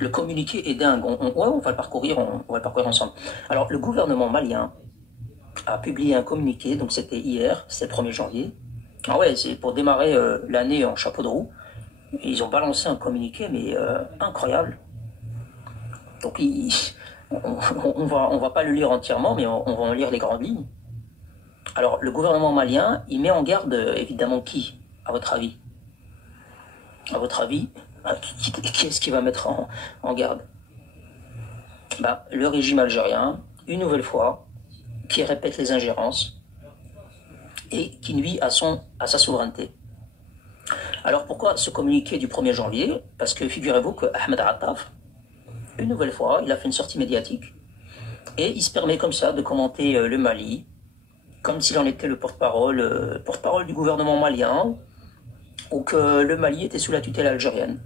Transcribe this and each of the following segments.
Le communiqué est dingue. Ouais, on va le parcourir, on va le parcourir ensemble. Alors, le gouvernement malien a publié un communiqué, donc c'était hier, c'est le 1er janvier. Ah ouais, c'est pour démarrer l'année en chapeau de roue. Ils ont balancé un communiqué, mais incroyable. Donc, on va pas le lire entièrement, mais on va en lire les grandes lignes. Alors, le gouvernement malien, il met en garde, évidemment, qui, à votre avis? À votre avis, qui est-ce qui va mettre en garde? Ben, le régime algérien, une nouvelle fois, qui répète les ingérences et qui nuit à sa souveraineté. Alors pourquoi ce communiqué du 1er janvier? Parce que figurez-vous que Ahmed Attaf, une nouvelle fois, il a fait une sortie médiatique et il se permet comme ça de commenter le Mali, comme s'il en était le porte-parole du gouvernement malien, ou que le Mali était sous la tutelle algérienne.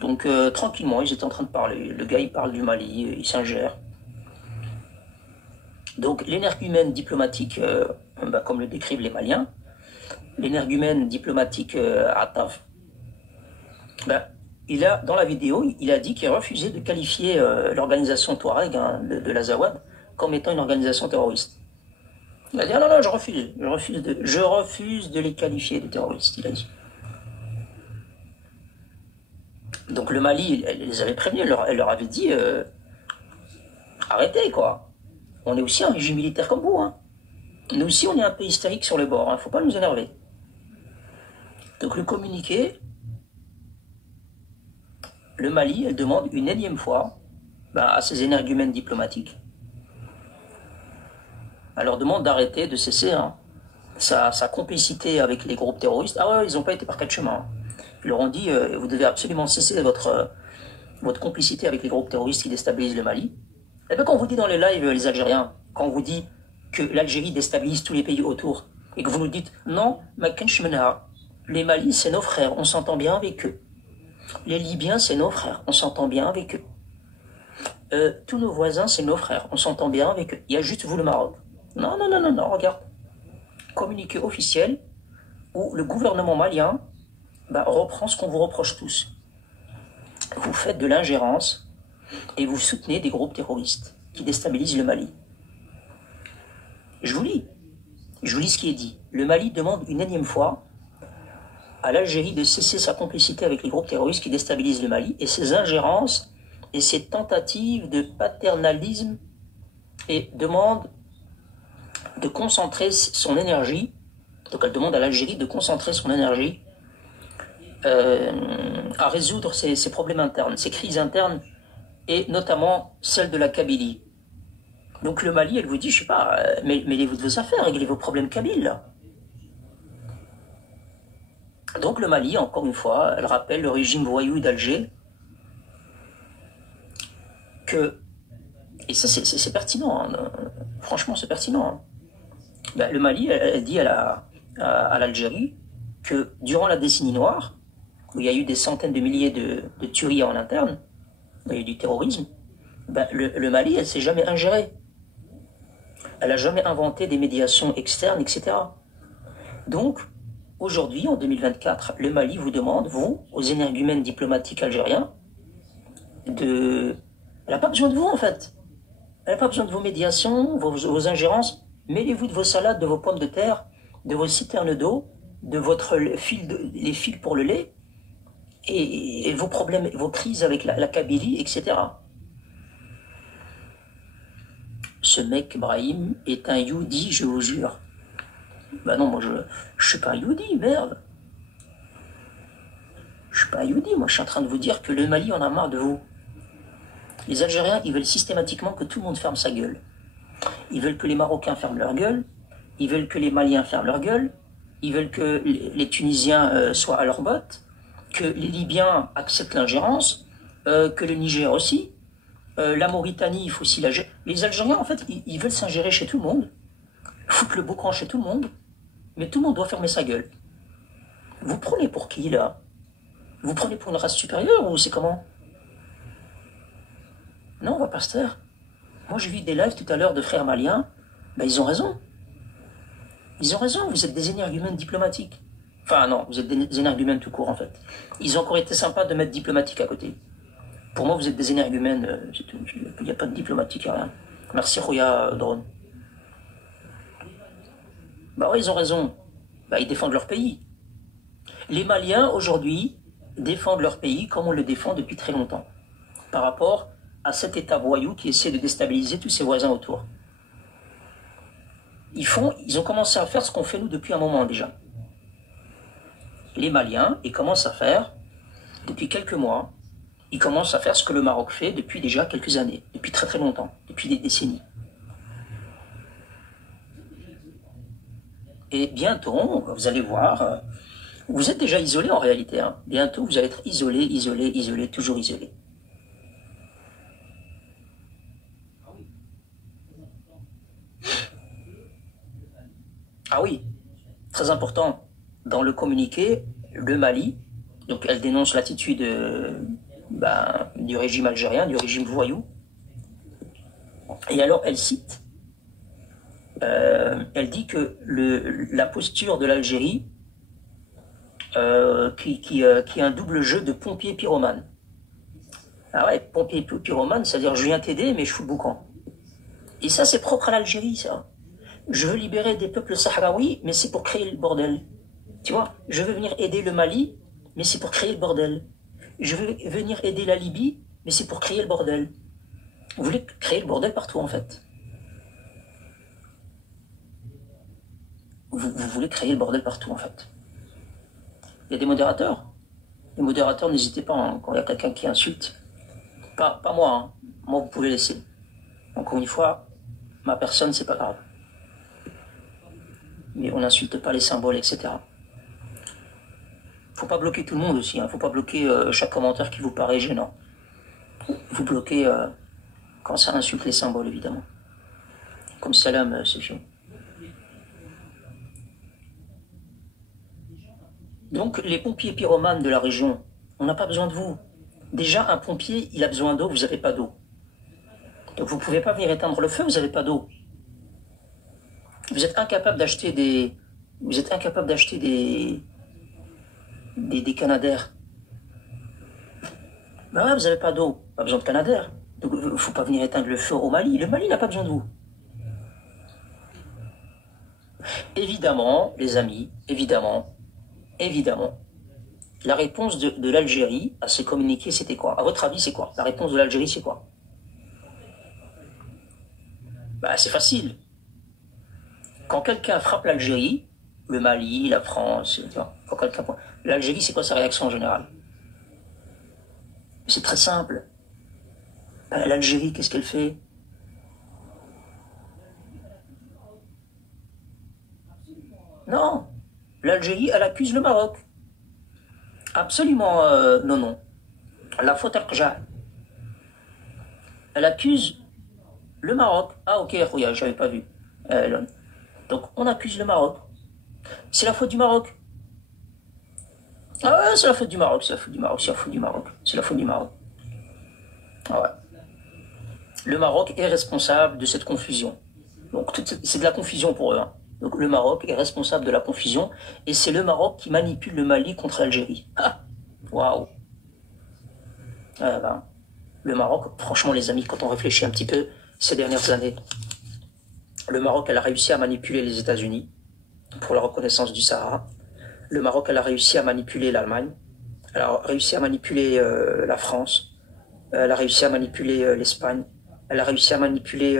Donc tranquillement, ils étaient en train de parler. Le gars, il parle du Mali, il s'ingère. Donc l'énergumène diplomatique, comme le décrivent les Maliens, l'énergumène diplomatique Attaf, dans la vidéo, il a dit qu'il refusait de qualifier l'organisation Touareg de l'Azawad comme étant une organisation terroriste. Il a dit non, je refuse de les qualifier de terroristes, il a dit. Donc le Mali, elle les avait prévenus, elle leur avait dit arrêtez quoi. On est aussi un régime militaire comme vous. Hein. Nous aussi, on est un pays hystérique sur le bord. Hein. Faut pas nous énerver. Donc le communiqué, le Mali, elle demande une énième fois à ses énergumènes diplomatiques. Elle leur demande d'arrêter, de cesser sa complicité avec les groupes terroristes. Ah ouais, ils n'ont pas été par quatre chemins. Ils leur ont dit, vous devez absolument cesser votre complicité avec les groupes terroristes qui déstabilisent le Mali. Et bien quand on vous dit dans les lives, les Algériens, quand on vous dit que l'Algérie déstabilise tous les pays autour, et que vous nous dites, non, les Malis, c'est nos frères, on s'entend bien avec eux. Les Libyens, c'est nos frères, on s'entend bien avec eux. Tous nos voisins, c'est nos frères, on s'entend bien avec eux. Il y a juste vous le Maroc. Non, regarde. Communiqué officiel où le gouvernement malien reprend ce qu'on vous reproche tous. Vous faites de l'ingérence et vous soutenez des groupes terroristes qui déstabilisent le Mali. Je vous lis ce qui est dit. Le Mali demande une énième fois à l'Algérie de cesser sa complicité avec les groupes terroristes qui déstabilisent le Mali et ses ingérences et ses tentatives de paternalisme et demande de concentrer son énergie. Donc elle demande à l'Algérie de concentrer son énergie à résoudre ses problèmes internes, ses crises internes et notamment celle de la Kabylie. Donc le Mali, elle vous dit, je sais pas, mêlez-vous de vos affaires, réglez vos problèmes kabyles, là. Donc le Mali, encore une fois, elle rappelle le régime voyou d'Alger, et ça c'est pertinent, hein, franchement c'est pertinent. Hein. Le Mali, elle dit à l'Algérie que durant la décennie noire, où il y a eu des centaines de milliers de tueries en interne, où il y a eu du terrorisme, le Mali, elle ne s'est jamais ingérée. Elle n'a jamais inventé des médiations externes, etc. Donc, aujourd'hui, en 2024, le Mali vous demande, vous, aux énergumènes diplomatiques algériens, Elle n'a pas besoin de vous, en fait. Elle n'a pas besoin de vos médiations, vos ingérences. Mêlez-vous de vos salades, de vos pommes de terre, de vos citernes d'eau, de les fils pour le lait, et vos problèmes, vos crises avec la Kabylie, etc. Ce mec, Brahim, est un Youdi, je vous jure. Non, moi, je suis pas un Youdi, merde. Je suis pas un Youdi, moi, je suis en train de vous dire que le Mali en a marre de vous. Les Algériens, ils veulent systématiquement que tout le monde ferme sa gueule. Ils veulent que les Marocains ferment leur gueule. Ils veulent que les Maliens ferment leur gueule. Ils veulent que les Tunisiens soient à leur botte. Que les Libyens acceptent l'ingérence. Que le Niger aussi. La Mauritanie, il faut aussi la gérer. Les Algériens, en fait, ils veulent s'ingérer chez tout le monde. Foutre le boucan chez tout le monde. Mais tout le monde doit fermer sa gueule. Vous prenez pour qui, là? Vous prenez pour une race supérieure ou c'est comment? Non, on va pas se taire. Moi, j'ai vu des lives tout à l'heure de frères maliens. Ils ont raison. Ils ont raison, vous êtes des énergumènes diplomatiques. Enfin, non, vous êtes des énergumènes tout court, en fait. Ils ont encore été sympas de mettre diplomatique à côté. Pour moi, vous êtes des énergumènes, c'est tout. Il n'y a pas de diplomatique, il n'y a rien. Merci, Roya Drone. Bah ouais, ils ont raison. Bah, ils défendent leur pays. Les Maliens, aujourd'hui, défendent leur pays comme on le défend depuis très longtemps, par rapport à cet État voyou qui essaie de déstabiliser tous ses voisins autour. Ils ont commencé à faire ce qu'on fait nous depuis un moment déjà. Les Maliens, ils commencent à faire, depuis quelques mois, ils commencent à faire ce que le Maroc fait depuis déjà quelques années, depuis très très longtemps, depuis des décennies. Et bientôt, vous allez voir, vous êtes déjà isolés en réalité, hein. Bientôt vous allez être isolés, isolés, isolés, toujours isolés. Ah oui, très important. Dans le communiqué, le Mali, donc elle dénonce l'attitude du régime algérien, du régime voyou. Et alors elle cite, elle dit que la posture de l'Algérie, qui est un double jeu de pompier pyromane. Ah ouais, pompier pyromane, c'est-à-dire je viens t'aider mais je fous le boucan. Et ça c'est propre à l'Algérie, ça. Je veux libérer des peuples sahraouis, mais c'est pour créer le bordel. Tu vois, je veux venir aider le Mali, mais c'est pour créer le bordel. Je veux venir aider la Libye, mais c'est pour créer le bordel. Vous voulez créer le bordel partout, en fait. Vous voulez créer le bordel partout, en fait. Il y a des modérateurs. Les modérateurs, n'hésitez pas, hein, quand il y a quelqu'un qui insulte. Pas moi, hein. Moi, vous pouvez laisser. Encore une fois, ma personne, c'est pas grave. Mais on n'insulte pas les symboles, etc. Faut pas bloquer tout le monde aussi, hein. Faut pas bloquer chaque commentaire qui vous paraît gênant. Vous bloquez quand ça insulte les symboles, évidemment. Comme Salam, Sofiane. Donc, les pompiers pyromanes de la région, on n'a pas besoin de vous. Déjà, un pompier, il a besoin d'eau, vous n'avez pas d'eau. Donc, vous ne pouvez pas venir éteindre le feu, vous n'avez pas d'eau. Vous êtes incapable d'acheter des... Vous êtes incapable d'acheter des canadaires. Ben ouais, vous n'avez pas d'eau, pas besoin de canadaires. Donc, il ne faut pas venir éteindre le feu au Mali. Le Mali n'a pas besoin de vous. Évidemment, les amis, évidemment, la réponse de l'Algérie à ce communiqué, c'était quoi? À votre avis, c'est quoi? La réponse de l'Algérie, c'est quoi? Bah, c'est facile. Quand quelqu'un frappe l'Algérie, le Mali, la France, quand quelqu'un... L'Algérie, c'est quoi sa réaction en général? C'est très simple. Bah, l'Algérie, qu'est-ce qu'elle fait? Non. L'Algérie, elle accuse le Maroc. Absolument, non, non. La faute al-Qja. Elle accuse le Maroc. Ah, ok, Rouya, j'avais pas vu. Donc, on accuse le Maroc. C'est la faute du Maroc. Ah ouais, c'est la faute du Maroc, c'est la faute du Maroc, c'est la faute du Maroc, c'est la faute du Maroc. Ah ouais. Le Maroc est responsable de cette confusion. Donc, c'est de la confusion pour eux, hein. Donc le Maroc est responsable de la confusion et c'est le Maroc qui manipule le Mali contre l'Algérie. Ah, waouh. Ah ben, le Maroc, franchement les amis, quand on réfléchit un petit peu ces dernières années, le Maroc elle a réussi à manipuler les États-Unis pour la reconnaissance du Sahara. Le Maroc elle a réussi à manipuler l'Allemagne. Elle a réussi à manipuler la France. Elle a réussi à manipuler l'Espagne. Elle a réussi à manipuler,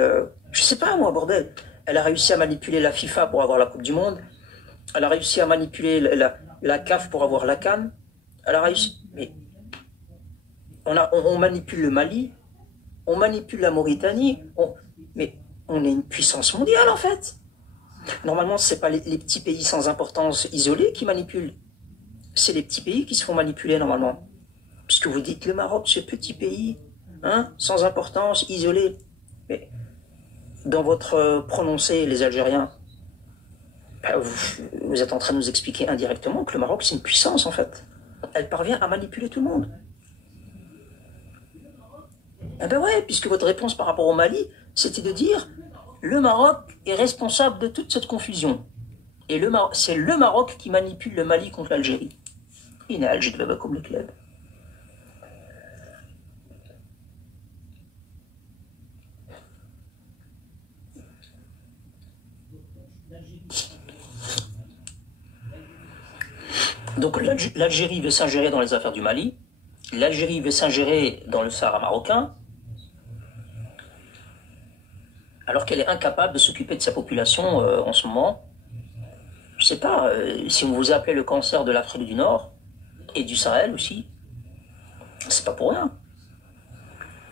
je sais pas moi, bordel. Elle a réussi à manipuler la FIFA pour avoir la Coupe du Monde. Elle a réussi à manipuler la CAF pour avoir la CAN. Elle a réussi. Mais on manipule le Mali, on manipule la Mauritanie. Mais on est une puissance mondiale en fait. Normalement, ce n'est pas les petits pays sans importance isolés qui manipulent. C'est les petits pays qui se font manipuler normalement. Puisque vous dites le Maroc, ce petit pays, hein, sans importance, isolé. Mais dans votre prononcé, les Algériens, vous êtes en train de nous expliquer indirectement que le Maroc, c'est une puissance, en fait. Elle parvient à manipuler tout le monde. Eh ben ouais, puisque votre réponse par rapport au Mali, c'était de dire le Maroc est responsable de toute cette confusion. Et c'est le Maroc qui manipule le Mali contre l'Algérie. Il est comme le club. Donc l'Algérie veut s'ingérer dans les affaires du Mali, l'Algérie veut s'ingérer dans le Sahara marocain, alors qu'elle est incapable de s'occuper de sa population en ce moment. Je ne sais pas, si on vous appelait le cancer de l'Afrique du Nord, et du Sahel aussi, c'est pas pour rien.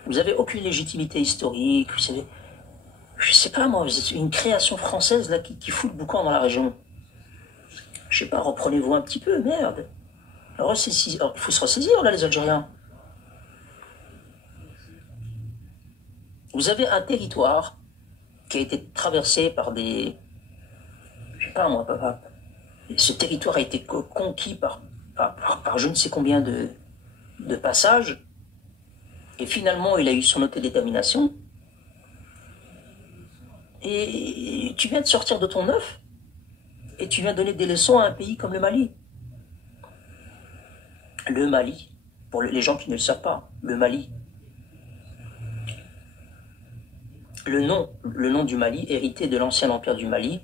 Vous n'avez aucune légitimité historique, vous savez, je sais pas moi, vous êtes une création française là qui fout le boucan dans la région. Je sais pas, reprenez-vous un petit peu, merde. Alors, il faut se ressaisir là, les Algériens. Vous avez un territoire qui a été traversé par des... Je sais pas moi, papa. Ce territoire a été conquis par je ne sais combien de passages. Et finalement, il a eu son autodétermination. Et tu viens de sortir de ton œuf et tu viens donner des leçons à un pays comme le Mali. Le Mali, pour les gens qui ne le savent pas, le Mali. Le nom du Mali, hérité de l'ancien empire du Mali,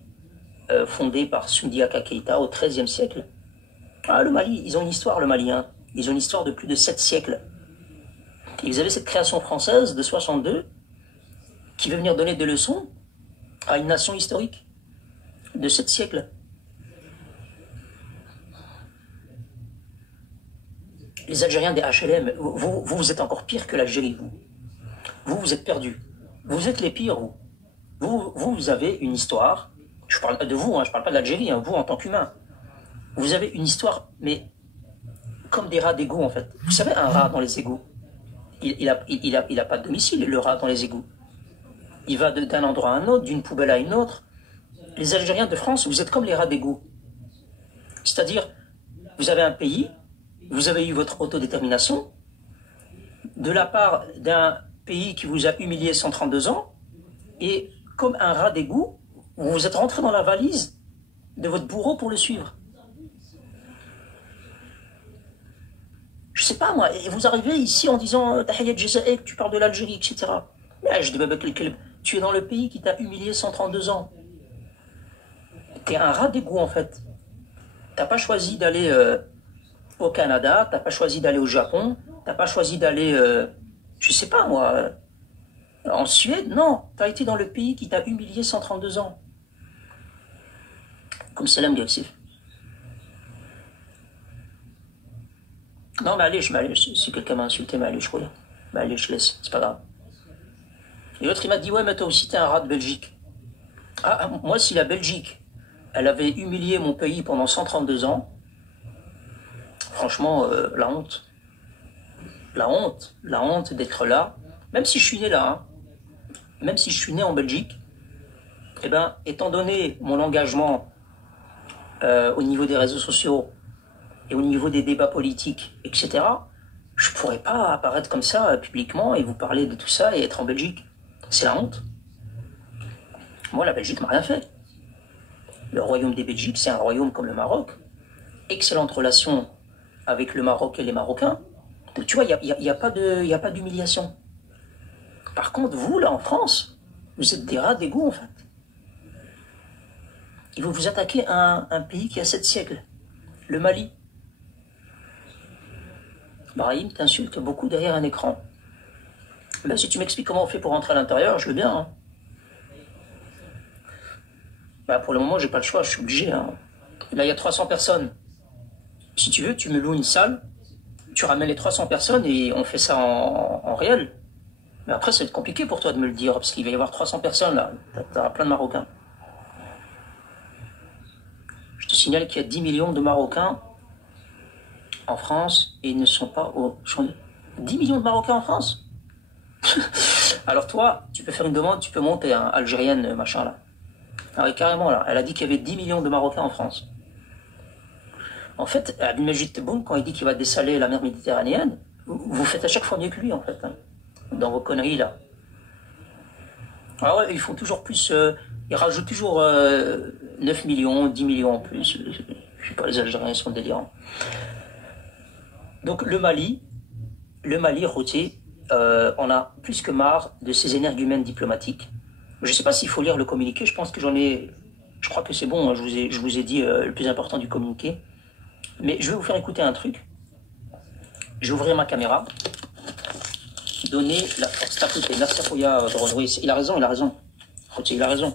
fondé par Soudiaka Keïta au XIIIe siècle. Ah, le Mali, ils ont une histoire, le Mali, hein. Ils ont une histoire de plus de 7 siècles. Et vous avez cette création française de 62 qui veut venir donner des leçons à une nation historique de 7 siècles. Les Algériens des HLM, vous êtes encore pire que l'Algérie, vous. Vous êtes perdus. Vous êtes les pires, vous. Vous avez une histoire. Je parle de vous, hein, je parle pas de l'Algérie, hein, vous en tant qu'humain. Vous avez une histoire, mais comme des rats d'égouts, en fait. Vous savez, un rat dans les égouts, il a pas de domicile, le rat dans les égouts. Il va d'un endroit à un autre, d'une poubelle à une autre. Les Algériens de France, vous êtes comme les rats d'égout. C'est-à-dire, vous avez un pays, vous avez eu votre autodétermination, de la part d'un pays qui vous a humilié 132 ans, et comme un rat d'égout, vous êtes rentré dans la valise de votre bourreau pour le suivre. Je sais pas moi, et vous arrivez ici en disant Tahiyat Jazaek, tu parles de l'Algérie, etc. Mais je dis, tu es dans le pays qui t'a humilié 132 ans. T'es un rat d'égout en fait. T'as pas choisi d'aller au Canada, t'as pas choisi d'aller au Japon, t'as pas choisi d'aller, je sais pas moi, en Suède, non. T'as été dans le pays qui t'a humilié 132 ans. Comme Salam Gaksif. Non, mais allez, si quelqu'un m'a insulté, mais allez, je crois. Mais allez, je laisse, c'est pas grave. Et l'autre, il m'a dit, ouais, mais toi aussi, t'es un rat de Belgique. Ah, moi, si la Belgique, elle avait humilié mon pays pendant 132 ans, franchement, la honte. La honte d'être là, même si je suis né là, hein, même si je suis né en Belgique, eh ben, étant donné mon engagement au niveau des réseaux sociaux et au niveau des débats politiques, etc., je ne pourrais pas apparaître comme ça publiquement et vous parler de tout ça et être en Belgique. C'est la honte. Moi, la Belgique m'a rien fait. Le royaume des Belgiques, c'est un royaume comme le Maroc. Excellente relation avec le Maroc et les Marocains. Donc, tu vois, il n'y a pas d'humiliation. Par contre, vous, là, en France, vous êtes des rats d'égout, en fait. Et vous vous attaquez à un pays qui a 7 siècles, le Mali. Brahim t'insulte beaucoup derrière un écran. Ben, si tu m'expliques comment on fait pour rentrer à l'intérieur, je veux bien. Hein. Ben, pour le moment, j'ai pas le choix, je suis obligé. Hein. Là, il y a 300 personnes. Si tu veux, tu me loues une salle, tu ramènes les 300 personnes et on fait ça en réel. Mais après, c'est compliqué pour toi de me le dire, parce qu'il va y avoir 300 personnes là. T'as plein de Marocains. Je te signale qu'il y a 10 millions de Marocains en France et ils ne sont pas au... 10 millions de Marocains en France. Alors toi, tu peux faire une demande, tu peux monter, hein, algérienne, machin là. Ah oui, carrément là, elle a dit qu'il y avait 10 millions de Marocains en France. En fait, Abdelmajid Tebboune, quand il dit qu'il va dessaler la mer Méditerranéenne, vous faites à chaque fois mieux que lui en fait, hein, dans vos conneries là. Ah ouais, ils font toujours plus, ils rajoutent toujours 9 millions, 10 millions en plus. Je sais pas, les Algériens sont délirants. Donc le Mali, Routier, on a plus que marre de ces énergumènes diplomatiques. Je ne sais pas s'il faut lire le communiqué, je pense que je crois que c'est bon, hein, je vous ai dit le plus important du communiqué. Mais je vais vous faire écouter un truc. Je vais ouvrir ma caméra. Donner la force. Tapotez. Merci Rouya Drone. Oui, il a raison, il a raison. Il a raison.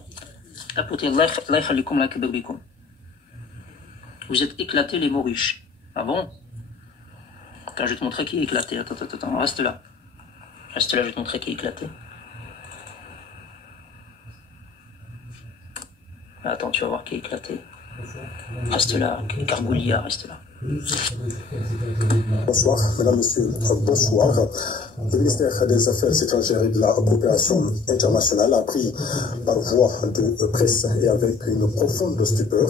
Tapotez. Allah yakhlikum la kibabikoum. Vous êtes éclatés les mots riches. Ah bon? Quand je vais te montrer qui est éclaté. Attends. Reste là. Reste là, je vais te montrer qui est éclaté. Attends, tu vas voir qui est éclaté. Reste là. Gargoulia, reste là. Bonsoir, mesdames, messieurs, bonsoir. Le ministère des Affaires étrangères et de la coopération internationale a pris par voie de presse et avec une profonde stupeur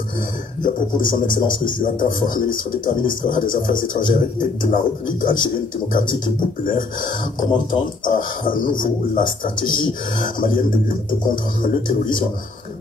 le propos de son Excellence M. Attaf, ministre d'État, ministre des Affaires étrangères et de la République algérienne démocratique et populaire, commentant à nouveau la stratégie malienne de lutte contre le terrorisme.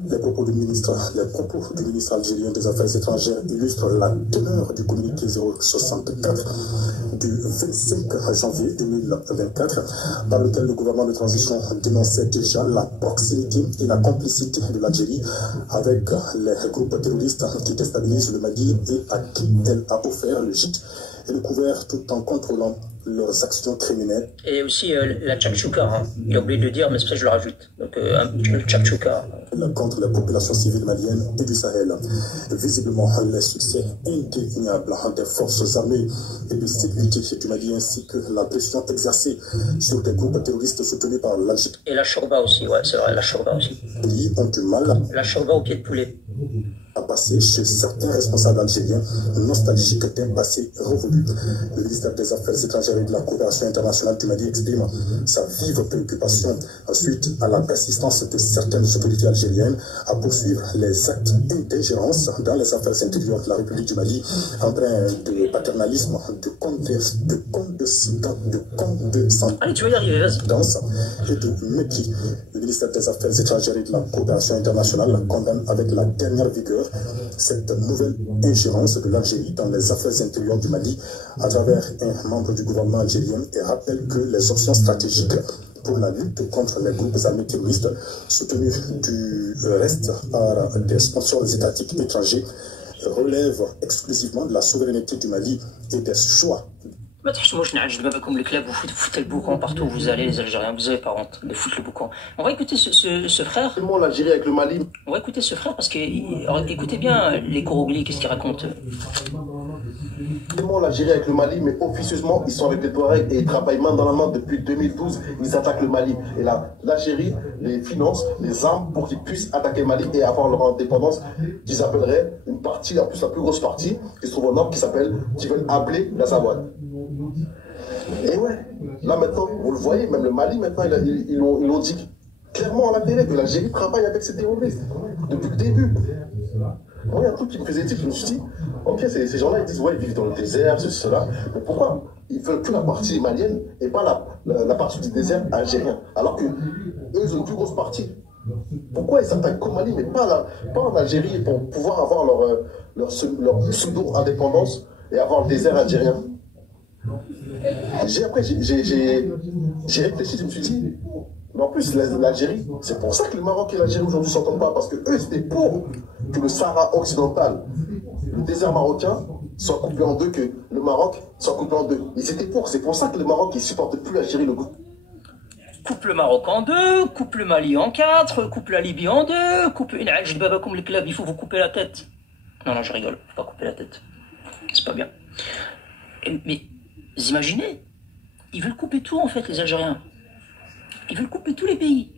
Les propos du ministre algérien des Affaires étrangères illustrent la teneur du communiqué 064 du 25 janvier 2024, par lequel le gouvernement de transition dénonçait déjà la proximité et la complicité de l'Algérie avec les groupes terroristes qui déstabilisent le Mali et à qui elle a offert le gîte et le couvert tout en contrôlant leurs actions criminelles. Et aussi la Tchakchouka, hein. Il a oublié de le dire, mais c'est ça que je le rajoute. Donc le Tchakchouka. Contre la population civile malienne et du Sahel. Visiblement, les succès indéniables des forces armées et de sécurité du Mali ainsi que la pression exercée sur des groupes terroristes soutenus par l'Algérie. Et la Shorba aussi, ouais, c'est vrai, la Shorba aussi. Ont du mal la Shorba au pied de poulet. À passer chez certains responsables algériens nostalgiques d'un passé révolu. Le ministère des Affaires étrangères et de la coopération internationale du Mali exprime sa vive préoccupation suite à la persistance de certaines autorités algériennes à poursuivre les actes d'ingérence dans les affaires intérieures de la République du Mali, empreints de paternalisme, de condescendance Allez, tu vas y arriver, vas-y. et de mépris. Le ministère des Affaires étrangères et de la coopération internationale condamne avec la dernière vigueur cette nouvelle ingérence de l'Algérie dans les affaires intérieures du Mali à travers un membre du gouvernement algérien et rappelle que les options stratégiques pour la lutte contre les groupes armés terroristes soutenus du reste par des sponsors étatiques étrangers relèvent exclusivement de la souveraineté du Mali et des choix. ما تحشموش نعجل بابكم الكلاب وفوت le boucan partout où vous allez les Algériens, vous avez pas honte de foutre le boucan. On va écouter ce frère. L'Algérie avec le Mali. On va écouter ce frère parce que écoutez bien les Kourouglis, qu'est-ce qu'ils racontent. L'Algérie avec le Mali, mais officieusement ils sont avec les Touaregs et ils travaillent main dans la main depuis 2012. Ils attaquent le Mali et là l'Algérie les finance, les armes pour qu'ils puissent attaquer le Mali et avoir leur indépendance qu'ils appelleraient une partie, en plus la plus grosse partie qui se trouve au nord qui veulent appeler la Savoie. Et ouais, là maintenant, vous le voyez, même le Mali, maintenant, ils l'ont dit clairement à la télé que l'Algérie travaille avec ces terroristes depuis le début. Moi, il y a un truc qui me faisait dire, je me suis dit, ok, ces gens-là, ils disent, ouais, ils vivent dans le désert, ceci, cela, mais pourquoi ils veulent que la partie malienne et pas la partie du désert algérien, alors que eux, ils ont une plus grosse partie. Pourquoi ils s'attaquent qu'au Mali, mais pas en Algérie pour pouvoir avoir leur pseudo-indépendance et avoir le désert algérien? Après, j'ai réfléchi, je me suis dit, mais en plus, l'Algérie, c'est pour ça que le Maroc et l'Algérie aujourd'hui ne s'entendent pas, parce que eux, c'était pour que le Sahara occidental, le désert marocain, soit coupé en deux, que le Maroc soit coupé en deux. Ils étaient pour, c'est pour ça que le Maroc, ne supporte plus l'Algérie, le goût. Coupe le Maroc en deux, coupe le Mali en quatre, coupe la Libye en deux, coupe une Algérie baba comme les clubs, il faut vous couper la tête. Non, je rigole, faut pas couper la tête. C'est pas bien. Mais vous imaginez, ils veulent couper tout en fait, les Algériens. Ils veulent couper tous les pays.